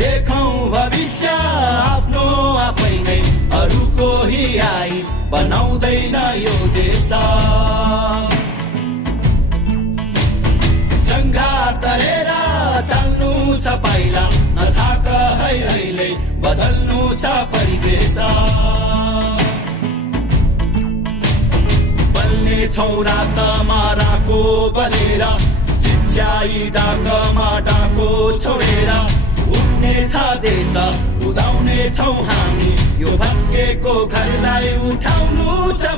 लेखौं भविष्य आफ्नो आफै नै अरूको हियाई बनाउँदैन यो देश जङ्गा तरेर चाल्नु छ पाइला नथाक है अहिले बदल्नु छ परिवेश बल्ने छौरा त माराको बलेर चिच्याई डाकमा डाको छोडेर उड्ने छ देश उदाउने छौ हामी यो भत्केको घरलाई उठाउनु छ